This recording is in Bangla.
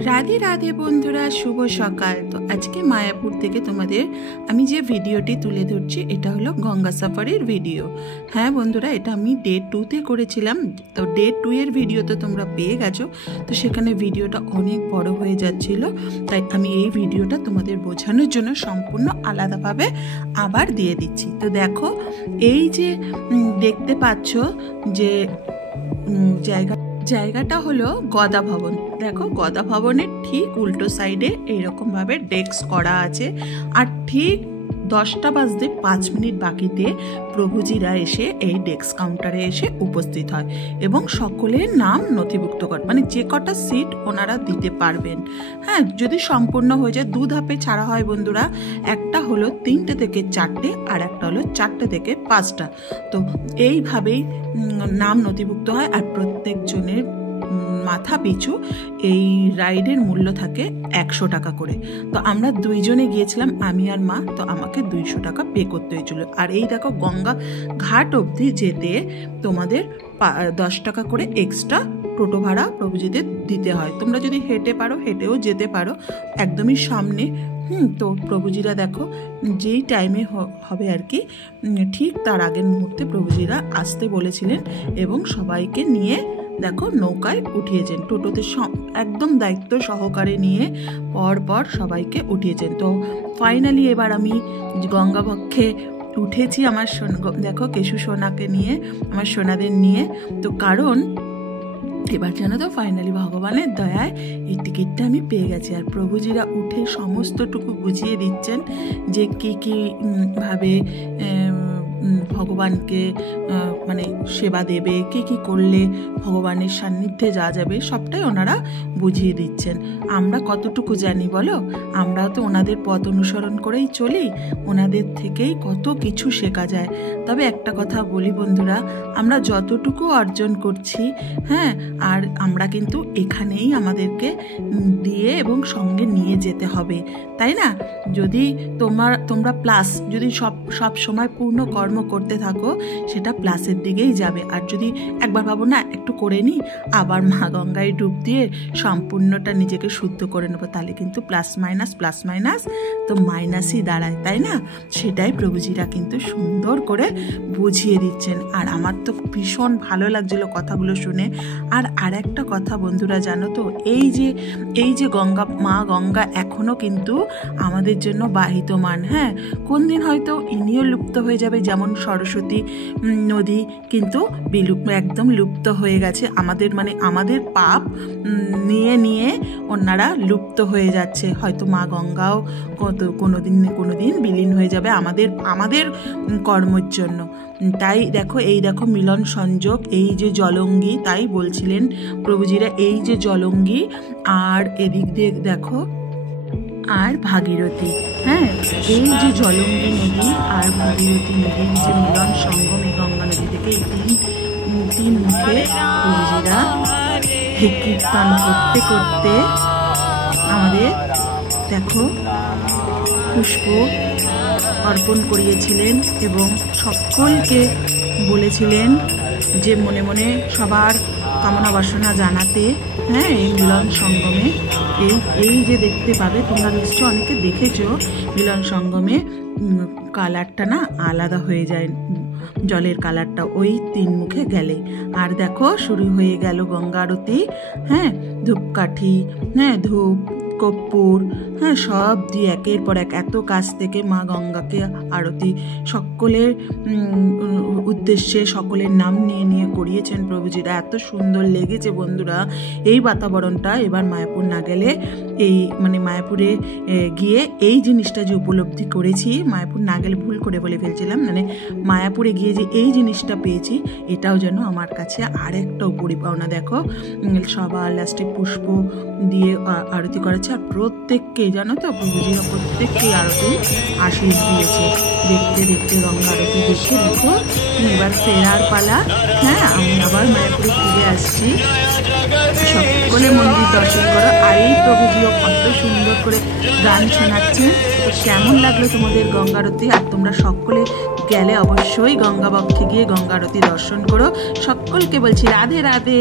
রাধে রাধে বন্ধুরা, শুভ সকাল। তো আজকে মায়াপুর থেকে তোমাদের আমি যে ভিডিওটি তুলে ধরছি এটা হলো গঙ্গা সাফারির ভিডিও। হ্যাঁ বন্ধুরা, এটা আমি ডে 2-তে করেছিলাম। তো ডে 2 এর ভিডিও তো তোমরা পেয়ে গেছো, তো সেখানে ভিডিওটা অনেক বড় হয়ে যাচ্ছিল, তাই আমি এই ভিডিওটা তোমাদের বোঝানোর জন্য সম্পূর্ণ আলাদাভাবে আবার দিয়ে দিচ্ছি। তো দেখো, এই যে দেখতে পাচ্ছ যে জায়গাটা হলো গদা ভবন। দেখো, গদা ভবনের ঠিক উল্টো সাইডে এইরকম ভাবে ডেস্ক করা আছে, আর ঠিক 10টা বাজতে 5 মিনিট বাকিতে প্রভুজিরা এসে এই ডেস্ক কাউন্টারে এসে উপস্থিত হয় এবং সকলের নাম নথিভুক্ত করে, মানে যে কটা সিট ওনারা দিতে পারবেন। হ্যাঁ, যদি সম্পূর্ণ হয়ে যায় 2 ধাপে ছাড়া হয় বন্ধুরা। একটা হলো 3টে থেকে 4টে, আর একটা হলো 4টে থেকে 5টা। তো এইভাবেই নাম নথিভুক্ত হয়, আর প্রত্যেকজনের মাথা পিছু এই রাইডের মূল্য থাকে 100 টাকা করে। তো আমরা 2 জনে গিয়েছিলাম, আমি আর মা, তো আমাকে 200 টাকা পে করতে হয়েছিল। আর এই দেখো, গঙ্গা ঘাট অবধি যেতে তোমাদের 10 টাকা করে এক্সট্রা টোটো ভাড়া প্রভুজিদের দিতে হয়। তোমরা যদি হেঁটে পারো হেঁটেও যেতে পারো, একদমই সামনে। তো প্রভুজিরা দেখো, যেই টাইমে হবে আর কি, ঠিক তার আগের মুহূর্তে প্রভুজিরা আসতে বলেছিলেন এবং সবাইকে নিয়ে দেখো নৌকায় উঠিয়েছেন। টোটোতে একদম দায়িত্ব সহকারে নিয়ে পর সবাইকে উঠিয়েছেন। তো ফাইনালি এবার আমি গঙ্গা বক্ষে উঠেছি আমার দেখো কেশু সোনাকে নিয়ে, আমার সোনাদের নিয়ে। তো কারণ এবার জানো তো, ফাইনালি ভগবানের দয়ায় এই টিকিটটা আমি পেয়ে গেছি। আর প্রভুজিরা উঠে সমস্তটুকু বুঝিয়ে দিচ্ছেন যে কি ভাবে ভগবানকে মানে সেবা দেবে, কি করলে ভগবানের সান্নিধ্যে যাওয়া যাবে, সবটাই ওনারা বুঝিয়ে দিচ্ছেন। আমরা কতটুকু জানি বলো? আমরাও তো ওনাদের পথ অনুসরণ করেই চলি, ওনাদের থেকেই কত কিছু শেখা যায়। তবে একটা কথা বলি বন্ধুরা, আমরা যতটুকু অর্জন করছি, হ্যাঁ, আর আমরা কিন্তু এখানেই আমাদেরকে দিয়ে এবং সঙ্গে নিয়ে যেতে হবে, তাই না? যদি তোমরা প্লাস যদি সব সময় পূর্ণ কর্ম করতে থাকো, সেটা প্লাসের দিকেই যাবে। আর যদি একবার ভাবো না একটু করে নিই, আবার মা গঙ্গায় ডুব দিয়ে সম্পূর্ণটা নিজেকে শুদ্ধ করে নেবো, তাহলে কিন্তু প্লাস মাইনাস তো মাইনাসই দাঁড়ায়, তাই না? সেটাই প্রভুজিরা কিন্তু সুন্দর করে বুঝিয়ে দিচ্ছেন। আর আমার তো ভীষণ ভালো লাগছিল কথাগুলো শুনে। আর একটা কথা বন্ধুরা, জানো তো, এই যে মা গঙ্গা এখনো কিন্তু আমাদের জন্য বাহিতমান। হ্যাঁ, কোন দিন হয়তো ইনিও লুপ্ত হয়ে যাবে, যেমন সরস্বতী নদী কিন্তু একদম লুপ্ত হয়ে গেছে। আমাদের পাপ নিয়ে ওনারা লুপ্ত হয়ে যাচ্ছে। হয়তো মা গঙ্গাও কোনোদিন বিলীন হয়ে যাবে আমাদের কর্মের জন্য। তাই দেখো, এই দেখো মিলন সংযোগ, এই যে জলঙ্গি, তাই বলছিলেন প্রভুজিরা, এই যে জলঙ্গি, আর এদিক দিয়ে দেখো আর ভাগীরথী। হ্যাঁ, এই যে জলঙ্গি নদী আর ভাগীরথী নদীর যে মিলন সঙ্গম, এই গঙ্গা নদী থেকে এই তিন মুখে প্রভুজিরা কীর্তন করতে আমাদের দেখো পুষ্প অর্পণ করিয়েছিলেন এবং সকলকে বলেছিলেন যে মনে মনে সবার কামনা বাসনা জানাতে। হ্যাঁ, এই মিলন সঙ্গমে এই যে দেখতে পাবে, তোমরা নিশ্চয় অনেকে দেখেছো, মিলন সঙ্গমে কালারটা না আলাদা হয়ে যায়, জলের কালারটা ওই 3 মুখে গেলে। আর দেখো শুরু হয়ে গেল গঙ্গা আরতি। হ্যাঁ, ধূপকাঠি, হ্যাঁ, ধূপ কর্পূর, হ্যাঁ, সব দিয়ে একের পর এক এত কাছ থেকে মা গঙ্গাকে আরতি সকলের উদ্দেশ্যে সকলের নাম নিয়ে করিয়েছেন প্রভুজিরা। এত সুন্দর লেগেছে বন্ধুরা এই বাতাবরণটা। এবার মায়াপুর না গেলে মায়াপুরে গিয়ে এই জিনিসটা যে উপলব্ধি করেছি, মায়াপুর না গেলে ভুল করে বলে ফেলছিলাম, মায়াপুরে গিয়ে যে এই জিনিসটা পেয়েছি, এটাও যেন আমার কাছে আরেকটা পরিপাওনা। দেখো, সবার লাস্টে পুষ্প দিয়ে আরতি করেছে, আর প্রত্যেককে জানো তো, প্রভুজিরা প্রত্যেককে আরতি আশীর্বাদ দিয়েছে। দেখতে গঙ্গা আরতি দেখে দেখো এবার ফেরার পালা। হ্যাঁ, আমি আবার মায়াপুরে ফিরে আসছি। সকলে মন্দির দর্শন করো। আর এই প্রভুজিও কত সুন্দর করে গান শোনাচ্ছেন। তো কেমন লাগলো তোমাদের গঙ্গা আরতি? আর তোমরা সকলে গেলে অবশ্যই গঙ্গা বক্ষে গিয়ে গঙ্গা আরতি দর্শন করো। সকলকে বলছি রাধে রাধে।